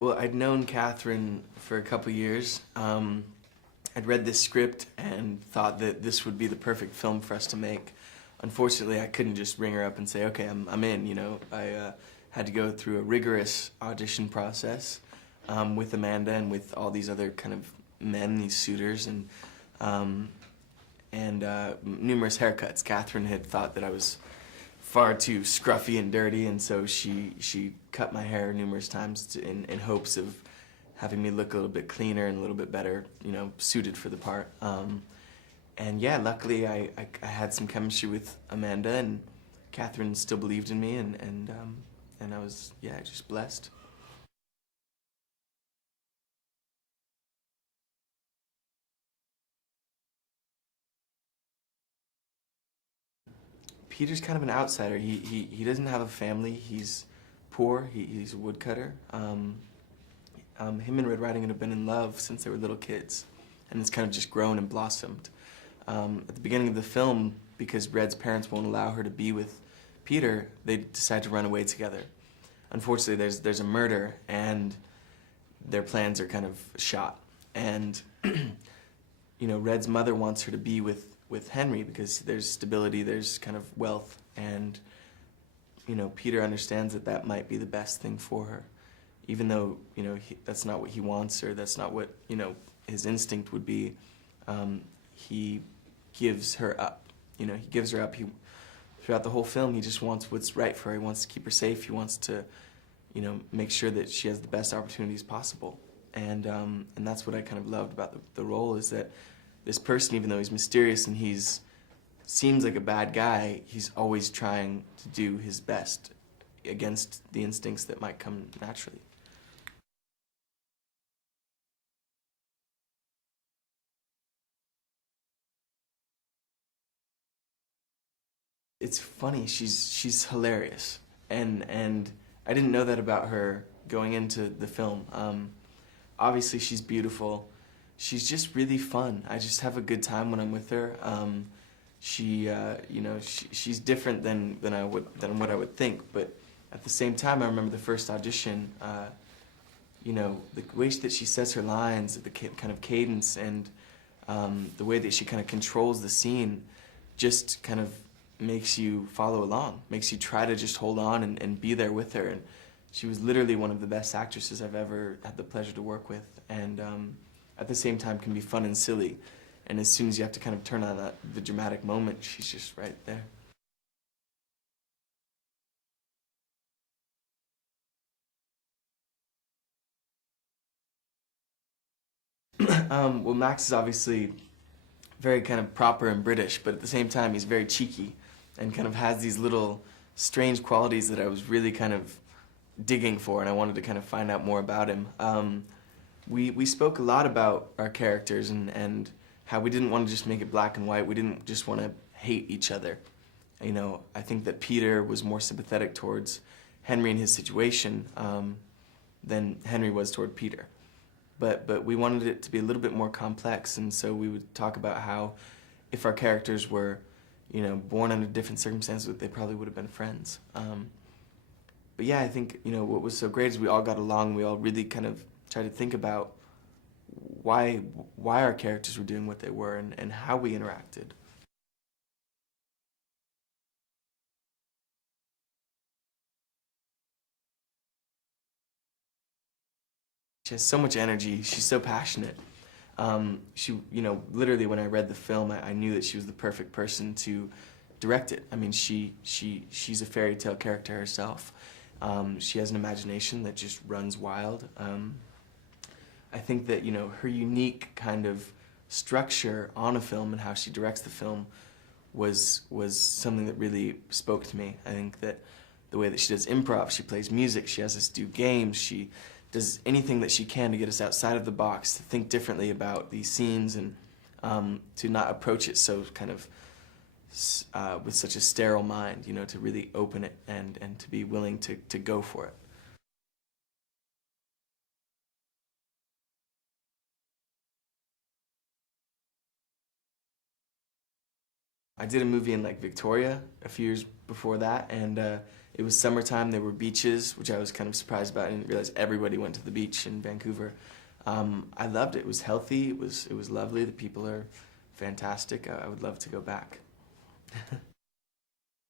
Well, I'd known Catherine for a couple years. I'd read this script and thought that this would be the perfect film for us to make. Unfortunately, I couldn't just ring her up and say, okay, I'm in, you know. I had to go through a rigorous audition process with Amanda and with all these other kind of men, these suitors, um, and numerous haircuts. Catherine had thought that I was far too scruffy and dirty, and so she cut my hair numerous times in hopes of having me look a little bit cleaner and a little bit better, you know, suited for the part. And yeah, luckily I had some chemistry with Amanda, and Catherine still believed in me, and I was, yeah, just blessed. Peter's kind of an outsider. He doesn't have a family. He's poor. He's a woodcutter. Him and Red Riding Hood have been in love since they were little kids, and it's kind of just grown and blossomed. At the beginning of the film, because Red's parents won't allow her to be with Peter, they decide to run away together. Unfortunately, there's a murder, and their plans are kind of shot. And you know, Red's mother wants her to be with Henry because there's stability, there's kind of wealth, and you know, Peter understands that that might be the best thing for her, even though, you know, that's not what he wants, or that's not what, you know, his instinct would be. He gives her up. You know, he gives her up. Throughout the whole film, he just wants what's right for her. He wants to keep her safe. He wants to, you know, make sure that she has the best opportunities possible. And that's what I kind of loved about the role, is that this person, even though he's mysterious and seems like a bad guy, he's always trying to do his best against the instincts that might come naturally. It's funny. She's hilarious, and I didn't know that about her going into the film. Obviously, she's beautiful. She's just really fun. I just have a good time when I'm with her. You know, she's different than what I would think, but at the same time, I remember the first audition. You know, the way that she says her lines, the kind of cadence, and the way that she kind of controls the scene, just kind of makes you follow along, makes you try to just hold on and be there with her. And she was literally one of the best actresses I've ever had the pleasure to work with, and at the same time can be fun and silly. And as soon as you have to kind of turn on the dramatic moment, she's just right there. Well, Max is obviously very kind of proper and British, but at the same time, he's very cheeky and kind of has these little strange qualities that I was really kind of digging for, and I wanted to kind of find out more about him. We spoke a lot about our characters and how we didn't want to just make it black and white. We didn't just want to hate each other. You know, I think that Peter was more sympathetic towards Henry and his situation than Henry was toward Peter. But we wanted it to be a little bit more complex, and so we would talk about how if our characters were, you know, born under different circumstances, they probably would have been friends. But yeah, I think, you know, what was so great is we all got along. We all really kind of tried to think about why our characters were doing what they were, and how we interacted. She has so much energy. She's so passionate. You know, literally when I read the film, I knew that she was the perfect person to direct it. I mean, she's a fairy tale character herself. She has an imagination that just runs wild. I think that, you know, her unique kind of structure on a film and how she directs the film was something that really spoke to me. I think that the way that she does improv, she plays music, she has us do games, she does anything that she can to get us outside of the box, to think differently about these scenes, and to not approach it so kind of with such a sterile mind, you know, to really open it and to be willing to go for it. I did a movie in like Victoria a few years before that, and it was summertime. There were beaches, which I was kind of surprised about. I didn't realize everybody went to the beach in Vancouver. I loved it. It was healthy. It was lovely. The people are fantastic. I would love to go back.